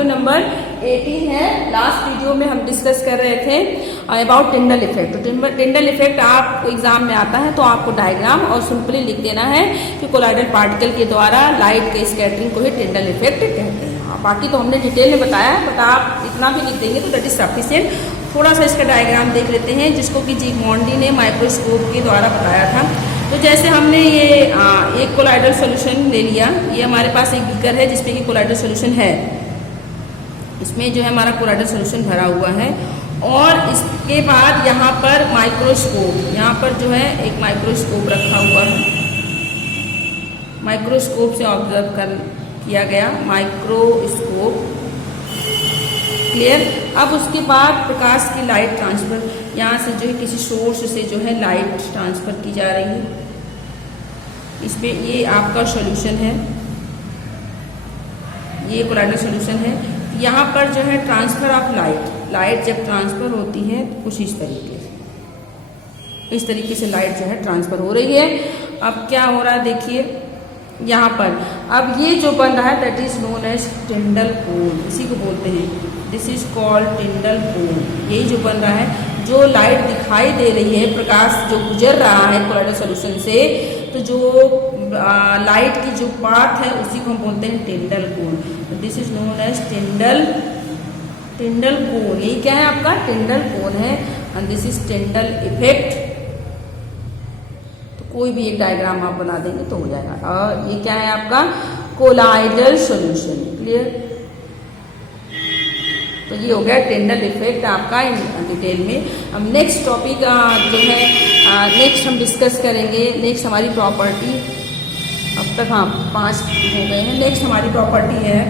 Video number 18 है। Last video में हम डिस्कस कर रहे थे अबाउट टिंडल इफेक्ट। तो टिंडल इफेक्ट आपको एग्जाम में आता है तो आपको डायग्राम और सिंपली लिख देना है कि कोलाइडल पार्टिकल के द्वारा लाइट के स्कैटरिंग को ही टिंडल इफेक्ट कहते हैं। बाकी तो हमने डिटेल में बताया, बट आप इतना भी लिख देंगे तो दैट इज सफिशिएंट। थोड़ा सा इसका डायग्राम देख लेते हैं, जिसको कि जिगमॉन्डी ने माइक्रोस्कोप के द्वारा बताया था। तो जैसे हमने ये एक कोलाइडल सोल्यूशन ले लिया, ये हमारे पास एक बीकर है जिसमें कि कोलाइडल सोल्यूशन है, इसमें जो है हमारा कोलाइडल सोल्यूशन भरा हुआ है। और इसके बाद यहाँ पर माइक्रोस्कोप, यहाँ पर जो है एक माइक्रोस्कोप रखा हुआ है, माइक्रोस्कोप से ऑब्जर्व किया गया, माइक्रोस्कोप क्लियर। अब उसके बाद प्रकाश की लाइट ट्रांसफर, यहाँ से जो है किसी सोर्स से जो है लाइट ट्रांसफर की जा रही है। इसमें ये आपका सॉल्यूशन है, ये कोलाइडल सॉल्यूशन है। यहाँ पर जो है ट्रांसफर ऑफ लाइट जब ट्रांसफर होती है तो कुछ इस तरीके से लाइट जो है ट्रांसफर हो रही है। अब क्या हो रहा है देखिए यहाँ पर, अब ये जो बन रहा है that is known as Tyndall cone, इसी को बोलते हैं, this is called Tyndall cone. यही जो बन रहा है, जो लाइट दिखाई दे रही है, प्रकाश जो गुजर रहा है कोलाइडल सॉल्यूशन से, तो जो लाइट की जो पाथ है उसी को हम बोलते हैं Tyndall cone. This is known as Tyndall cone. यही क्या है आपका टिंडल कोन है, and this is Tyndall effect. कोई भी एक डायग्राम आप बना देंगे तो हो जाएगा। और ये क्या है आपका कोलाइडल सॉल्यूशन, क्लियर। तो ये हो गया टिंडल इफेक्ट आपका इन डिटेल में। अब नेक्स्ट टॉपिक जो है नेक्स्ट हम डिस्कस करेंगे। नेक्स्ट हमारी प्रॉपर्टी, अब तक हाँ 5 हो गए हैं। नेक्स्ट हमारी प्रॉपर्टी है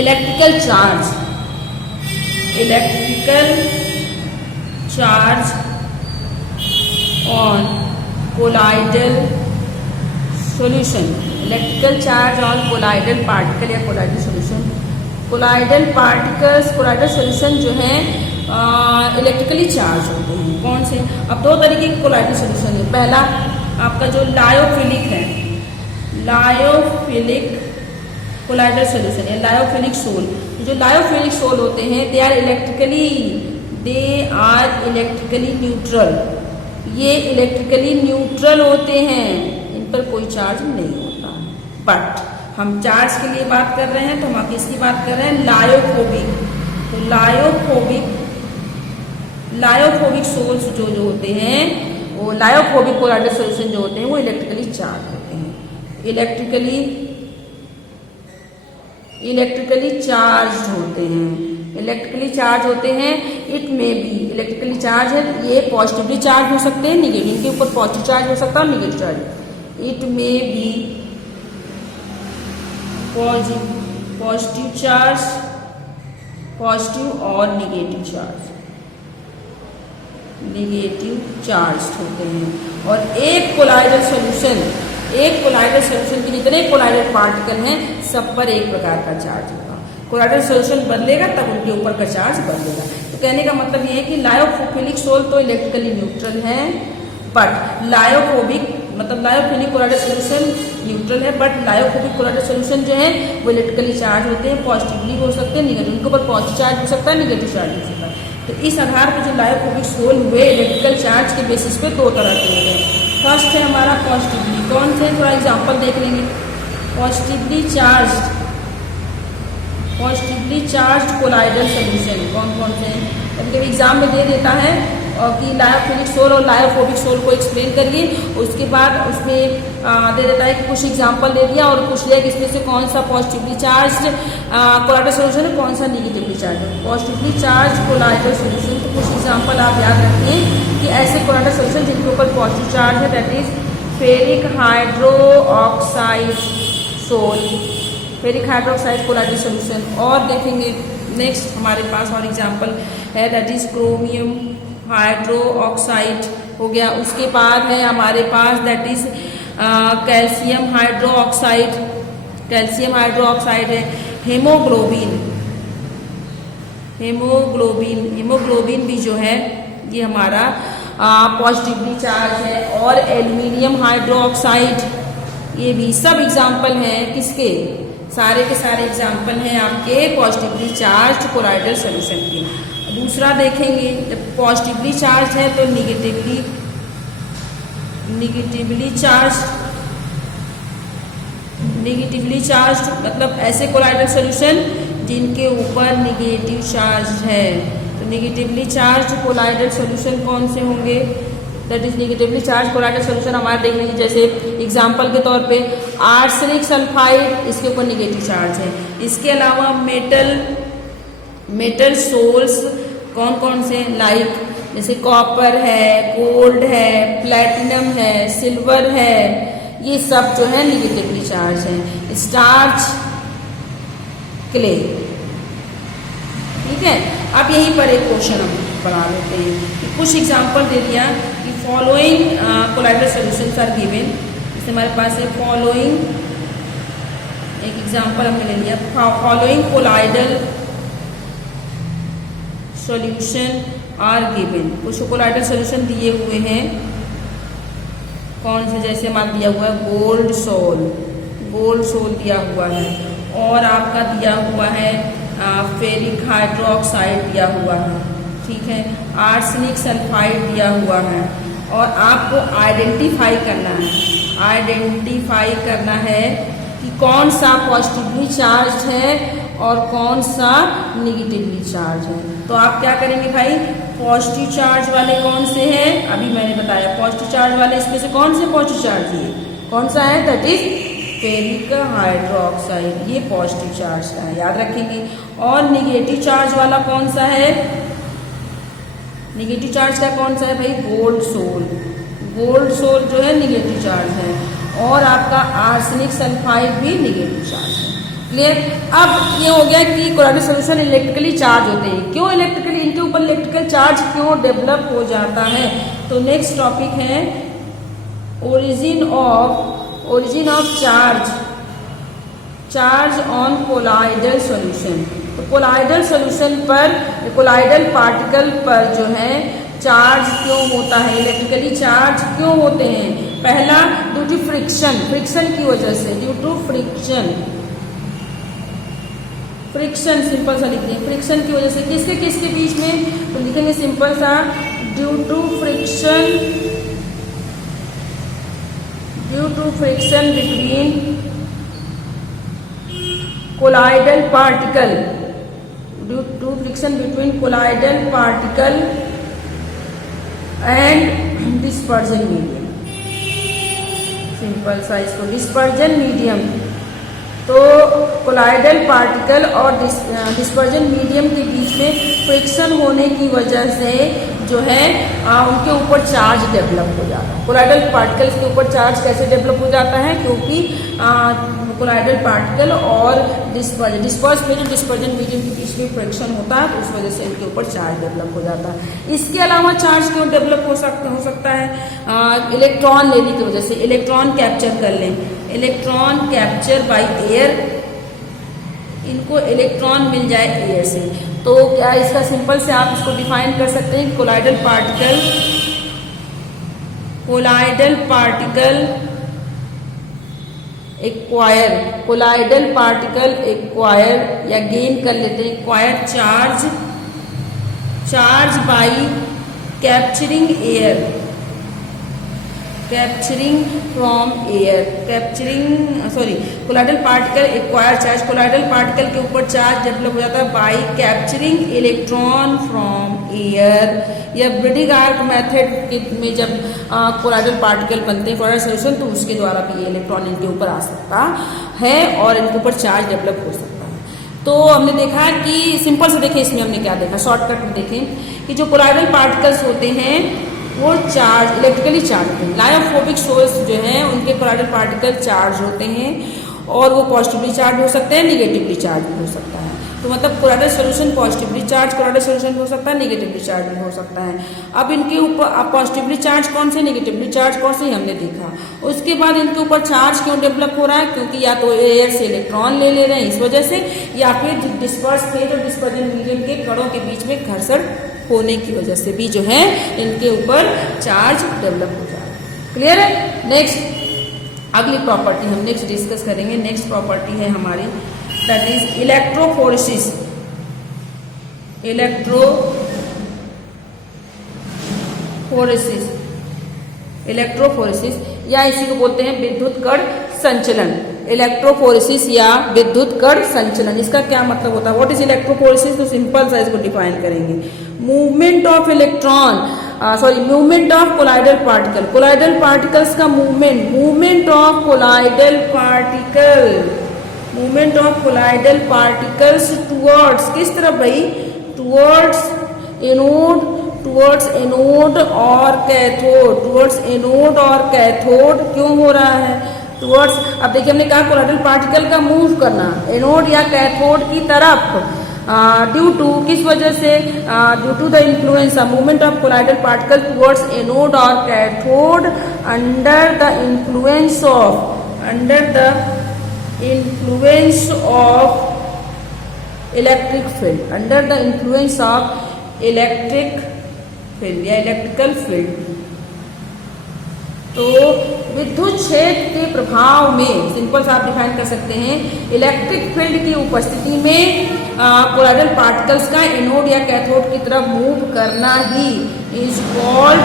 electrical charge on colloidal solution. Electrical charge on colloidal particle या colloidal solution. Colloidal particles, colloidal solution जो है इलेक्ट्रिकली चार्ज होते हैं। कौन से? अब 2 तरीके के कोलाइडल सॉल्यूशन है। पहला आपका जो लायोफिलिक है, लायोफिलिक कोलाइडल सॉल्यूशन है, लायोफिलिक सोल। जो लायोफिलिक सोल होते हैं दे आर इलेक्ट्रिकली न्यूट्रल। ये इलेक्ट्रिकली न्यूट्रल होते हैं, इन पर कोई चार्ज नहीं होता है। बट हम चार्ज के लिए बात कर रहे हैं तो हम किसकी बात कर रहे हैं? लायोफोबिक। तो लायोफोबिक सोल्स जो होते हैं, वो लायोफोबिक कोलाइडल सॉल्यूशन जो होते हैं वो इलेक्ट्रिकली चार्ज होते हैं, इलेक्ट्रिकली चार्ज होते हैं, इलेक्ट्रिकली चार्ज होते हैं। इट में भी इलेक्ट्रिकली चार्ज है, ये पॉजिटिवली चार्ज हो सकते हैं, निगेटिव, इनके ऊपर पॉजिटिव चार्ज हो सकता है और निगेटिव चार्ज। इट में बी पॉजिटिव चार्ज, पॉजिटिव और निगेटिव चार्ज होते हैं। और एक कोलाइडल सॉल्यूशन के जितने कोलाइडल पार्टिकल हैं सब पर एक प्रकार का चार्ज होगा। कोलाइडल सॉल्यूशन बदलेगा तब उनके ऊपर का चार्ज बदलेगा। तो कहने का मतलब ये है कि लायोफिलिक सोल तो इलेक्ट्रिकली न्यूट्रल है, but lyophilic colloidal solution neutral है, बट लायोफोबिक कोलाइडल सॉल्यूशन जो है वो इलेक्ट्रिकली चार्ज होते हैं, पॉजिटिवली हो सकते हैं, निगेटिव, उनके ऊपर पॉजिटिव चार्ज हो सकता है, निगेटिव चार्ज हो सकता है। तो इस आधार पर जो लायोफोबिक सोल हुए इलेक्ट्रिकल चार्ज के बेसिस पे 2 तरह के होते हैं। फर्स्ट है हमारा पॉजिटिवली, कौन से? थोड़ा एग्जाम्पल देख लेंगे। पॉजिटिवली चार्ज कोलाइडल सॉल्यूशन कौन कौन से हैं? कभी कभी एग्जाम में दे देता है कि लायोफिलिक सोल और लायोफोबिक सोल को एक्सप्लेन करिए, उसके बाद उसमें दे देता है कि कुछ एग्जाम्पल दे दिया और पूछ लिया कि इसमें से कौन सा पॉजिटिवली चार्ज कोलाइडल सॉल्यूशन है, कौन सा निगेटिवली चार्ज है। पॉजिटिवली चार्ज कोलाइडल सॉल्यूशन, तो कुछ एग्जाम्पल आप याद रखिए कि ऐसे कोलाइडल सॉल्यूशन जिनके ऊपर पॉजिटिव चार्ज है, that is ferric hydroxide sol, ferric hydroxide colloidal solution. और देखेंगे नेक्स्ट हमारे पास और एग्जाम्पल है दैट इज क्रोमियम हाइड्रोक्साइड हो गया। उसके बाद है हमारे पास दैट इज कैल्शियम हाइड्रोक्साइड है। हेमोग्लोबिन भी जो है ये हमारा पॉजिटिवली चार्ज है। और एल्यूमिनियम हाइड्रोक्साइड, ये भी सब एग्जाम्पल हैं किसके? सारे के सारे एग्जाम्पल हैं आपके पॉजिटिवली चार्ज कोलाइडल सोल्यूशन के। दूसरा देखेंगे, जब पॉजिटिवली चार्ज है तो निगेटिवली चार्ज मतलब ऐसे कोलाइडल सोल्यूशन जिनके ऊपर निगेटिव चार्ज है। तो निगेटिवली चार्ज कोलाइडल सोल्यूशन कौन से होंगे? That is negatively charge colloidal solution हमारे देख लीजिए, जैसे एग्जाम्पल के तौर पे आर्सेनिक सल्फाइड, इसके ऊपर निगेटिव चार्ज है। इसके अलावा मेटल सोल्स कौन कौन से, लाइक जैसे कॉपर है, गोल्ड है, प्लैटिनम है, सिल्वर है, ये सब जो है निगेटिवली चार्ज है। स्टार्च, क्ले, ठीक है। अब यहीं पर एक क्वेश्चन हम बना लेते हैं। कुछ एग्जाम्पल दे दिया कि following colloidal solutions are given. जैसे हमारे पास है फॉलोइंग, एक एग्जाम्पल हमने ले लिया, following colloidal solution are given. कुछ कोलाइडल सॉल्यूशन दिए हुए हैं, कौन से, जैसे हमारा दिया हुआ है गोल्ड सोल दिया हुआ है, और आपका दिया हुआ है फेरिक हाइड्रोक्साइड दिया हुआ है, ठीक है, आर्सेनिक सल्फाइड दिया हुआ है, और आपको आइडेंटिफाई करना है कि कौन सा पॉजिटिवली चार्ज है और कौन सा निगेटिवली चार्ज है। तो आप क्या करेंगे भाई, पॉजिटिव चार्ज वाले कौन से हैं, अभी मैंने बताया पॉजिटिव चार्ज वाले, इसमें से कौन से पॉजिटिव चार्ज है, कौन सा है, दैट इज फेरिक हाइड्रोक्साइड, ये पॉजिटिव चार्ज का है, याद रखेंगे। और निगेटिव चार्ज वाला कौन सा है, निगेटिव चार्ज का कौन सा है भाई, गोल्ड सोल जो है निगेटिव चार्ज है, और आपका आर्सेनिक सल्फाइड भी निगेटिव चार्ज है। क्लियर। अब ये हो गया कि कोलाइडल सॉल्यूशन इलेक्ट्रिकली चार्ज होते हैं। क्यों इलेक्ट्रिकली, इनके ऊपर इलेक्ट्रिकल चार्ज क्यों डेवलप हो जाता है? तो नेक्स्ट टॉपिक है origin of charge on colloidal solution. तो कोलाइडल सॉल्यूशन पर, कोलाइडल पार्टिकल पर जो है चार्ज क्यों होता है, इलेक्ट्रिकली चार्ज क्यों होते हैं? पहला, ड्यू टू फ्रिक्शन की वजह से, ड्यू टू फ्रिक्शन सिंपल सा लिखते हैं, फ्रिक्शन की वजह से। किसके बीच में, तो लिखेंगे सिंपल सा, due to friction between colloidal particle, due to friction between colloidal particle and dispersion medium, simple सा इसको डिस्पर्जन मीडियम। तो कोलाइडल पार्टिकल और डिस्पर्जन मीडियम के बीच में फ्रिक्शन होने की वजह से जो है उनके ऊपर चार्ज डेवलप हो जाता है। कोलाइडल पार्टिकल्स के ऊपर चार्ज कैसे डेवलप हो जाता है, क्योंकि कोलाइडल पार्टिकल और डिस्पर्जन मीडियम के बीच में फ्रिक्शन होता है, तो उस वजह से इनके ऊपर चार्ज डेवलप हो जाता है। इसके अलावा चार्ज क्यों डेवलप हो सकता है, इलेक्ट्रॉन लेने की वजह से, इलेक्ट्रॉन कैप्चर कर लें, इलेक्ट्रॉन कैप्चर बाय एयर, इनको इलेक्ट्रॉन मिल जाए एयर से। तो क्या इसका सिंपल से आप इसको डिफाइन कर सकते हैं, कोलाइडल पार्टिकल एक्वायर या गेन कर लेते हैं, acquire charge by capturing colloidal particle acquire charge, colloidal particle के ऊपर चार्ज डेवलप हो जाता है bye capturing electron from air. या ब्रीडिंग आर्क मेथड में जब कोलाइडल पार्टिकल बनते हैं कोलाइडल सॉल्यूशन, तो उसके द्वारा भी ये इलेक्ट्रॉन इनके ऊपर आ सकता है और इनके ऊपर चार्ज डेवलप हो सकता है। तो हमने देखा कि सिंपल से देखें, इसमें हमने क्या देखा, शॉर्टकट में देखें कि जो कोलाइडल पार्टिकल्स होते हैं वो चार्ज इलेक्ट्रिकली चार्ज होते हैं। लायोफोबिक सोर्स जो हैं उनके कोलाइडल पार्टिकल चार्ज होते हैं और वो पॉजिटिवली चार्ज हो सकते हैं, निगेटिवली चार्ज भी हो सकता है। तो मतलब colloidal solution positively charge colloidal solution हो सकता है, निगेटिवली चार्ज भी हो सकता है। अब इनके ऊपर पॉजिटिवली चार्ज कौन से, निगेटिवली चार्ज कौन से, हमने देखा। उसके बाद इनके ऊपर चार्ज क्यों डेवलप हो रहा है, क्योंकि या तो एयर से इलेक्ट्रॉन ले रहे हैं इस वजह से, या फिर डिस्पर्स फेज और डिस्पर्जन मीडियम के कणों के बीच में घर्षण होने की वजह से भी जो है इनके ऊपर चार्ज डेवलप हो जा रहा है। क्लियर है। नेक्स्ट अगली प्रॉपर्टी हम नेक्स्ट डिस्कस करेंगे। नेक्स्ट प्रॉपर्टी है हमारी दैट इज इलेक्ट्रोफोरेसिस। इलेक्ट्रोफोरेसिस या इसी को बोलते हैं विद्युत कण संचलन। इलेक्ट्रोफोरेसिस या विद्युत कण संचलन, इसका क्या मतलब होता है? What is electrophoresis? तो सिंपल सा इसको डिफाइन करेंगे। Movement of electron, movement of colloidal particle, colloidal particles का movement of colloidal particles towards, किस तरफ भाई? टुवर्ड्स एनोड और कैथोड। क्यों हो रहा है टुवर्ड्स? अब देखिए हमने कहा कोलाइडल पार्टिकल का मूव करना एनोड या कैथोड की तरफ, ड्यू टू, किस वजह से? Due to the influence movement of colloidal particle towards anode और cathode under the influence of electric field या इलेक्ट्रिकल फील्ड। तो विद्युत क्षेत्र के प्रभाव में सिंपल सा आप डिफाइन कर सकते हैं, इलेक्ट्रिक फील्ड की उपस्थिति में कोलाइडल पार्टिकल्स का एनोड या कैथोड की तरफ मूव करना ही इज कॉल्ड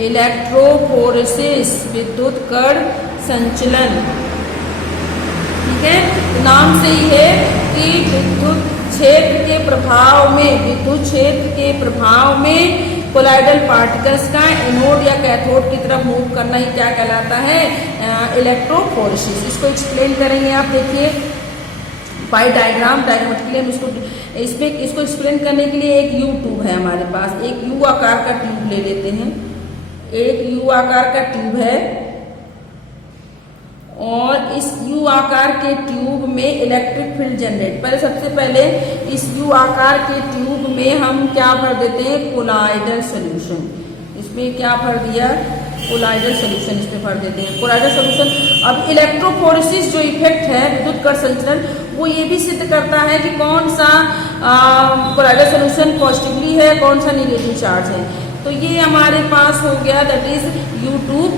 इलेक्ट्रोफोरेसिस, विद्युत कण संचलन। ठीक है, नाम से ही है कि विद्युत क्षेत्र के प्रभाव में कोलाइडल पार्टिकल्स का एनोड या कैथोड की तरफ मूव करना ही क्या कहलाता है? इलेक्ट्रोफोरेसिस। इसको एक्सप्लेन करेंगे आप, देखिए पाई डायग्रामेटिकली हम इसको एक्सप्लेन करने के लिए एक यू ट्यूब है हमारे पास, एक यू आकार का ट्यूब ले लेते हैं। एक यू आकार का ट्यूब है और इस यू आकार के ट्यूब में इलेक्ट्रिक फील्ड जनरेट। सबसे पहले इस यू आकार के ट्यूब में हम क्या भर देते हैं? Colloidal solution. इसमें क्या भर दिया? कोलाइडल सोल्यूशन इसमें भर देते हैं, कोलाइडल सोल्यूशन। अब इलेक्ट्रोफोरेसिस जो इफेक्ट है विद्युत कण संचलन, वो ये भी सिद्ध करता है कि कौन सा कोलाइडल सोल्यूशन पॉजिटिवली है, कौन सा निगेटिव चार्ज है। तो ये हमारे पास हो गया दैट इज यू ट्यूब।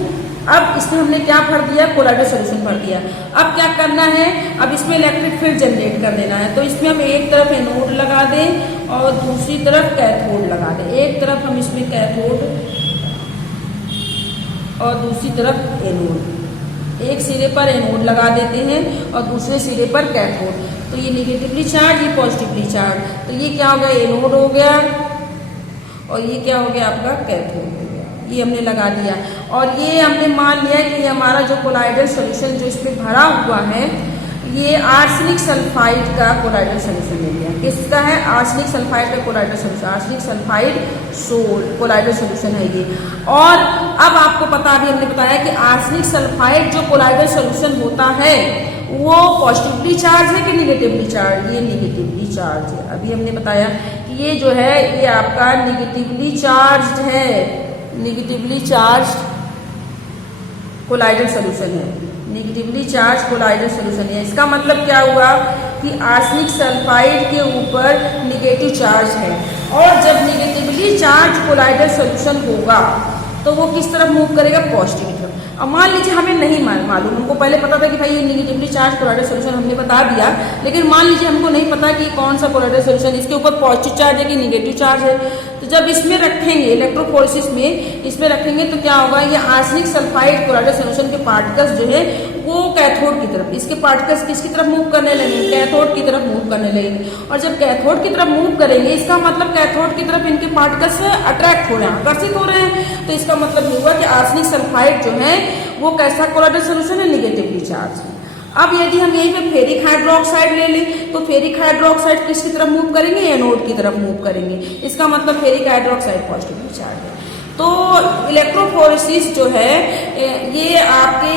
अब इसमें हमने क्या भर दिया? कोलाइडल सोल्यूशन भर दिया। अब क्या करना है? अब इसमें इलेक्ट्रिक फील्ड जनरेट कर देना है। तो इसमें हम एक तरफ एनोड लगा दें और दूसरी तरफ कैथोड लगा दें। एक तरफ हम इसमें कैथोड और दूसरी तरफ एनोड, एक सिरे पर एनोड लगा देते हैं और दूसरे सिरे पर कैथोड। तो ये निगेटिवली चार्ज, ये पॉजिटिवली चार्ज। तो ये क्या हो गया? एनोड हो गया और ये क्या हो गया? आपका कैथोड हो गया। ये हमने लगा दिया और ये हमने मान लिया कि हमारा जो कोलाइडल सोल्यूशन जो इसमें भरा हुआ है ये आर्सेनिक सल्फाइड का कोलाइडल सोल्यूशन ले लिया। किसका है? आर्सेनिक सल्फाइड का colloidal solution, arsenic sulphide colloidal solution है ये। और अब आपको पता, अभी हमने बताया कि आर्सेनिक सल्फाइड जो कोलाइडल सोल्यूशन होता है वो पॉजिटिवली चार्ज है कि निगेटिवली चार्ज? ये निगेटिवली चार्ज है। अभी हमने बताया कि ये जो है ये आपका निगेटिवली चार्ज है, निगेटिवली चार्ज कोलाइडल सोल्यूशन है, निगेटिवली चार्ज कोलाइडल सोल्यूशन है। इसका मतलब क्या हुआ कि आर्सेनिक सल्फाइड के ऊपर निगेटिव चार्ज है और जब निगेटिवली चार्ज कोलाइडल सोल्यूशन होगा तो वो किस तरफ मूव करेगा? पॉजिटिव तरफ। अब मान लीजिए हमें नहीं मालूम, हमको पहले पता था कि भाई ये निगेटिवली चार्ज कोलाइडल सोल्यूशन हमने बता दिया, लेकिन मान लीजिए हमको नहीं पता कि कौन सा कोलाइडल सोल्यूशन इसके ऊपर पॉजिटिव चार्ज है कि निगेटिव चार्ज है। तो जब इसमें रखेंगे इलेक्ट्रोफोरेसिस में, इसमें रखेंगे तो क्या होगा? ये आर्सेनिक सल्फाइड कोलाइडल सोल्यूशन के पार्टिकल्स जो है वो कैथोड की तरफ, इसके पार्टिकल्स किसकी तरफ मूव करने लगेंगे? कैथोड की तरफ मूव करने लगेंगे। और जब कैथोड की तरफ मूव करेंगे इसका मतलब कैथोड की तरफ इनके पार्टिकल्स अट्रैक्ट हो रहे हैं, आकर्षित हो रहे हैं। तो इसका मतलब ये हुआ कि आर्सेनिक सल्फाइड जो है वो कैसा कोलाइडल सोल्यूशन है? निगेटिवली चार्ज है। अब यदि हम यहीं पे फेरिक हाइड्रोक्साइड ले लें तो फेरिक हाइड्रोक्साइड किसकी तरफ मूव करेंगे? एनोड की तरफ मूव करेंगे। इसका मतलब फेरिक हाइड्रोक्साइड पॉजिटिवली चार्ज है। तो इलेक्ट्रोफोरेसिस जो है ये आपके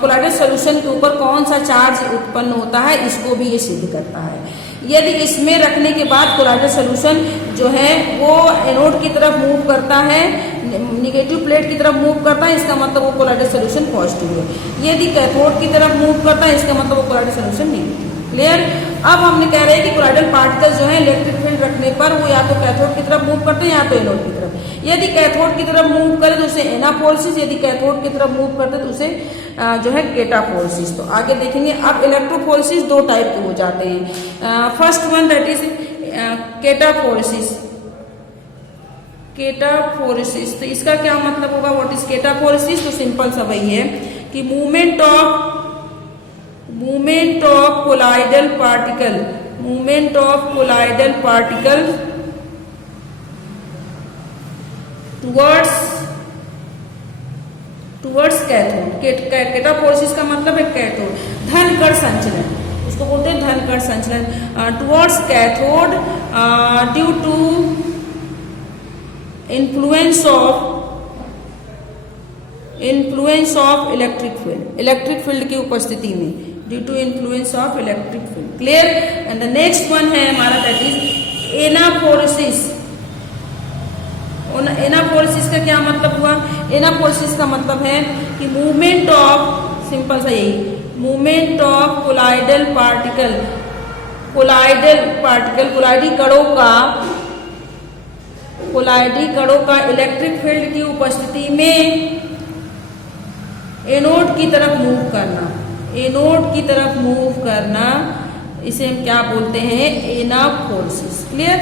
कोलाइडल सोल्यूशन के ऊपर कौन सा चार्ज उत्पन्न होता है इसको भी ये सिद्ध करता है। यदि इसमें रखने के बाद कोलाइडल सोल्यूशन जो है वो एनोड की तरफ मूव करता है, निगेटिव प्लेट की तरफ मूव करता है, इसका मतलब वो कोलाइडल सोल्यूशन पॉजिटिव है। यदि कैथोड की तरफ मूव करता है इसका मतलब वो कोलाइडल सोल्यूशन क्लियर। अब हमने कह रहे हैं कि कोलाइडल पार्टिकल जो है इलेक्ट्रिक फील्ड रखने पर वो या तो कैथोड की तरफ मूव करते हैं या तो एनोड की तरफ। यदि कैथोड की तरफ मूव करे तो उसे एनापोलिसिस, यदि कैथोड की तरफ मूव करते तो उसे जो है केटापोलिसिस। तो आगे देखेंगे। अब इलेक्ट्रोपोलिसिस दो टाइप के हो जाते हैं। First one that is cataphoresis. Cataphoresis तो इसका क्या मतलब होगा, व्हाट इज केटापोलिसिस? तो सिंपल सा वही है कि movement of colloidal particle, movement of colloidal particle towards cathode. Cataphoresis का मतलब है कैथोड, धन कण संचलन, उसको बोलते हैं धन कण संचलन, towards cathode due to influence of electric field की उपस्थिति में, due to influence of electric field. Clear. And the next one है हमारा दैट इज एनापोलिसिस। एनापोलिसिस का क्या मतलब हुआ? एनापोलिसिस का मतलब है कि मूवमेंट ऑफ, सिंपल सा यही, मूवमेंट ऑफ कोलाइडल पार्टिकल, कोलाइडी कणों का इलेक्ट्रिक फील्ड की उपस्थिति में एनोड की तरफ मूव करना, एनोड की तरफ मूव करना, इसे हम क्या बोलते हैं? एनापोलिसिस। क्लियर।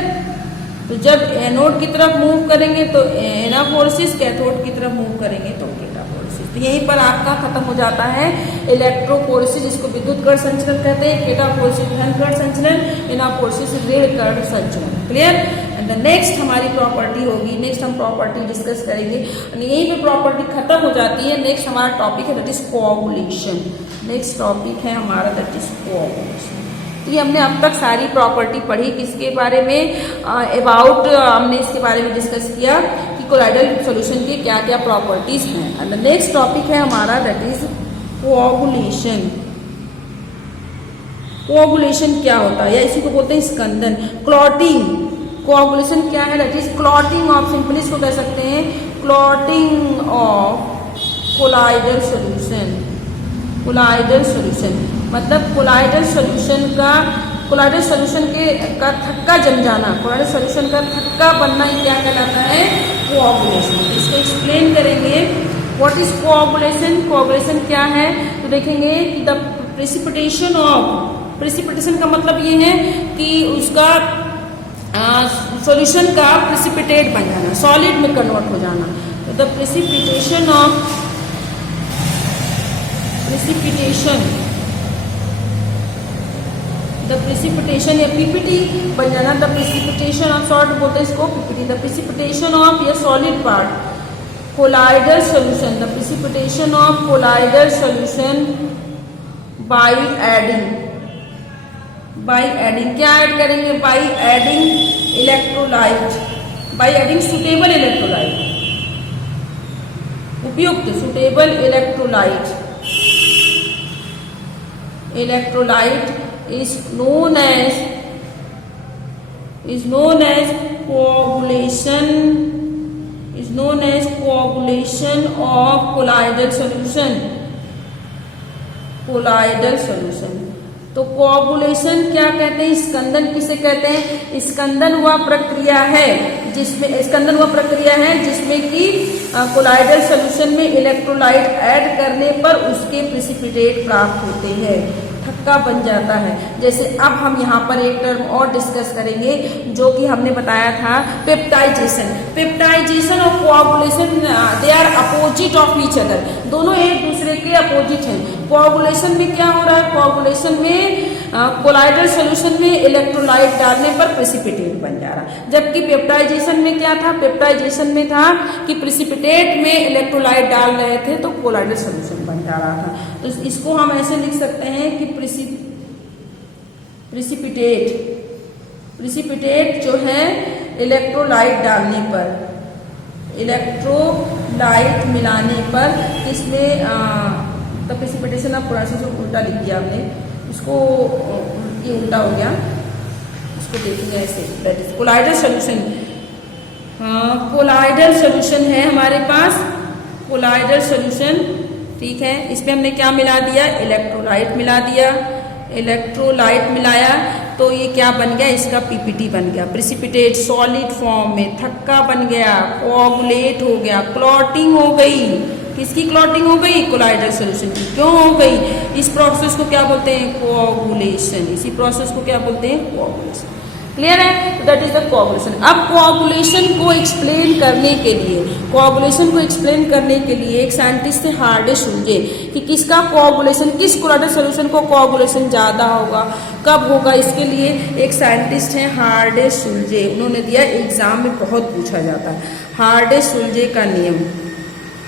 तो जब एनोड की तरफ मूव करेंगे तो एनापोलिसिस, कैथोड की तरफ मूव करेंगे तो केटापोलिसिस। तो यहीं पर आपका खत्म हो जाता है इलेक्ट्रोपोलिसिस, जिसको विद्युत कण संचलन कहते हैं, केटापोलिसिस धन कण संचलन, एनापोलिसिस ऋण कण संचलन। क्लियर। एंड द नेक्स्ट हमारी प्रॉपर्टी होगी, नेक्स्ट हम प्रॉपर्टी डिस्कस करेंगे। यहीं पे प्रॉपर्टी खत्म हो जाती है। नेक्स्ट हमारा टॉपिक है दैट इज कोऑगुलेशन। नेक्स्ट टॉपिक है हमारा दैट इज कोऑगुलेशन। तो ये हमने अब तक सारी प्रॉपर्टी पढ़ी, किसके बारे में? अबाउट हमने इसके बारे में डिस्कस किया कि कोलाइडल सॉल्यूशन की क्या क्या प्रॉपर्टीज हैं। एंड द नेक्स्ट टॉपिक है हमारा दैट इज कोऑगुलेशन। कोऑगुलेशन क्या होता है, या इसी को बोलते हैं स्कंदन, क्लॉटिंग। कोऑगुलेशन क्या है? That is clotting of, simply इसको कह सकते हैं clotting of colloidal solution. Colloidal solution मतलब कोलाइडल सॉल्यूशन का थक्का जम जाना, कोलाइडल सॉल्यूशन का थक्का बनना, ये क्या कहलाता है? कोऑगुलेशन। इसको एक्सप्लेन करेंगे व्हाट इज कोऑगुलेशन। कोऑगुलेशन क्या है? तो देखेंगे कि द प्रेसिपिटेशन ऑफ, प्रेसिपिटेशन का मतलब ये है कि उसका सॉल्यूशन का प्रेसिपिटेट बन जाना, सॉलिड में कन्वर्ट हो जाना। तो द प्रेसिपिटेशन या पीपीटी बन जाना। द प्रेसिपिटेशन ऑफ, शॉर्ट बोलते हैं इसको पीपीटी, द प्रेसिपिटेशन ऑफ या solid part colloidal solution, the precipitation of colloidal solution by adding क्या ऐड करेंगे? By adding electrolyte, by adding suitable electrolyte, उपयुक्त suitable electrolyte. Electrolyte is known as coagulation of colloidal solution। तो कोऑगुलेशन क्या कहते हैं? स्कंदन किसे कहते हैं? स्कंदन वह प्रक्रिया है जिसमें कि कोलाइडल सॉल्यूशन में इलेक्ट्रोलाइट ऐड करने पर उसके प्रेसिपिटेट प्राप्त होते हैं, थक्का बन जाता है। जैसे अब हम यहाँ पर एक टर्म और डिस्कस करेंगे जो कि हमने बताया था, पेप्टाइजेशन और coagulation, they are opposite of each other, दोनों एक दूसरे के अपोजिट हैं। कोऑगुलेशन में क्या हो रहा है? कोऑगुलेशन में कोलाइडल सॉल्यूशन में इलेक्ट्रोलाइट डालने पर प्रेसिपिटेट बन जा रहा, जबकि पेप्टाइजेशन में क्या था? पेप्टाइजेशन में था कि प्रेसिपिटेट में इलेक्ट्रोलाइट डाल रहे थे तो कोलाइडल सॉल्यूशन बन जा रहा था। तो इसको हम ऐसे लिख सकते हैं कि प्रेसिपिटेट जो है इलेक्ट्रोलाइट डालने पर, इलेक्ट्रोलाइट मिलाने पर, इसमें द प्रेसिपिटेशन ऑफ प्रोसेस उल्टा लिख दिया हमने, इसको ये उल्टा हो गया, इसको देखेंगे ऐसे, that is colloidal solution. Colloidal solution है हमारे पास, कोलाइडल सॉल्यूशन, ठीक है। इसमें हमने क्या मिला दिया? इलेक्ट्रोलाइट मिला दिया। इलेक्ट्रोलाइट मिलाया तो ये क्या बन गया, इसका पीपीटी बन गया। प्रेसिपिटेट सॉलिड फॉर्म में थक्का बन गया, कोआगुलेट हो गया, क्लॉटिंग हो गई। किसकी क्लॉटिंग हो गई, कोलाइडल सॉल्यूशन की। क्यों हो गई, इस प्रोसेस को क्या बोलते हैं, कोआगुलेशन। इसी प्रोसेस को क्या बोलते हैं, कोआगुलेशन। क्लियर है, दैट इज द कोआगुलेशन। अब कोआगुलेशन को एक्सप्लेन करने के लिए एक साइंटिस्ट थे हार्डे सुल्जे कि किसका कोआगुलेशन, किस कोलाइडल सॉल्यूशन को कोआगुलेशन ज्यादा होगा, कब होगा। इसके लिए एक साइंटिस्ट हैं हार्डे सुल्जे, उन्होंने दिया, एग्जाम में बहुत पूछा जाता है। हार्डे सुल्जे का नियम,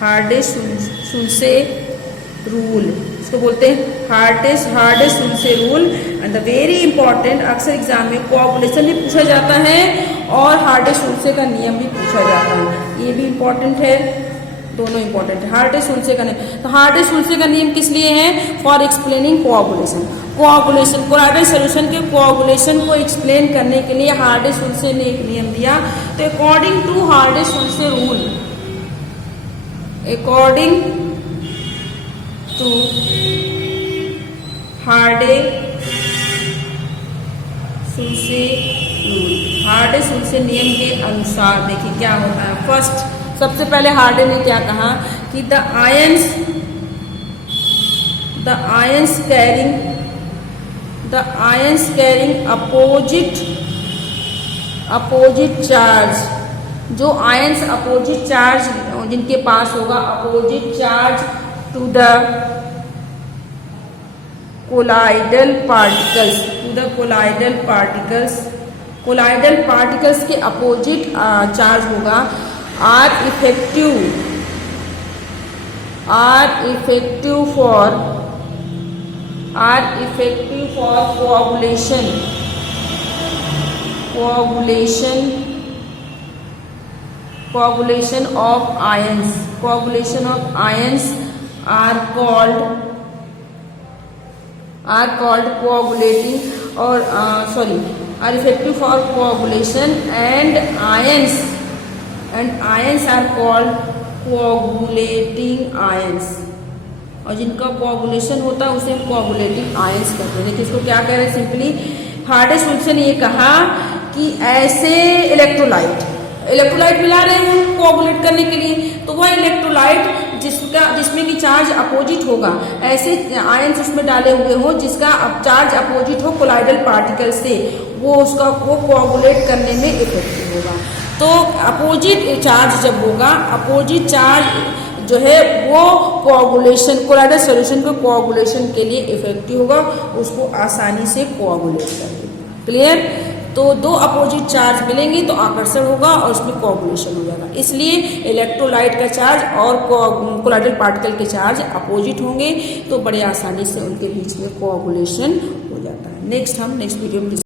हार्डे सुल्जे रूल, इसको बोलते हैं Hardy Schulze rule. And the very important, अक्सर एग्जाम में कोआगुलेशन भी पूछा जाता है और हार्डे सुल्जे का नियम भी पूछा जाता है। ये भी इंपॉर्टेंट है, दोनों इंपॉर्टेंट है। हार्डे सुल्जे का नियम, तो हार्डे सुल्जे का नियम किस लिए है, for explaining coagulation. Coagulation, colloidal solution के कोआगुलेशन को एक्सप्लेन करने के लिए हार्डे सुल्जे ने एक नियम दिया। तो according to Hardy Schulze rule, according to Hardy Schulze rule, Hardy Schulze नियम के अनुसार देखिए क्या होता है। फर्स्ट, सबसे पहले हार्डे ने क्या कहा कि the ions carrying opposite charge, जो आयंस अपोजिट चार्ज जिनके पास होगा opposite charge to the colloidal particles के अपोजिट चार्ज होगा, are effective for coagulation of ions are called coagulating or are effective for coagulation, and ions are called coagulating ions, और जिनका coagulation होता है उसे हम कोआगुलेटिंग आयंस कहते हैं। देखिए इसको क्या कह रहे हैं, सिंपली हार्डे सुल्जे ने ये कहा कि ऐसे इलेक्ट्रोलाइट मिला रहे हैं कोआगुलेट करने के लिए, तो वह इलेक्ट्रोलाइट जिसमें कि चार्ज अपोजिट होगा, ऐसे आयंस उसमें डाले हुए हो जिसका चार्ज अपोजिट हो कोलाइडल पार्टिकल से, वो कोआगुलेट करने में इफेक्टिव होगा। तो अपोजिट चार्ज जब होगा, अपोजिट चार्ज जो है वो कोआगुलेशन, कोलाइडल सॉल्यूशन को कोआगुलेशन के लिए इफेक्टिव होगा, उसको आसानी से कोआगुलेट करेंगे। क्लियर, तो दो अपोजिट चार्ज मिलेंगे तो आकर्षण होगा और उसमें कोआगुलेशन हो जाएगा। इसलिए इलेक्ट्रोलाइट का चार्ज और कोलाइडल पार्टिकल के चार्ज अपोजिट होंगे तो बड़े आसानी से उनके बीच में कोआगुलेशन हो जाता है। नेक्स्ट वीडियो में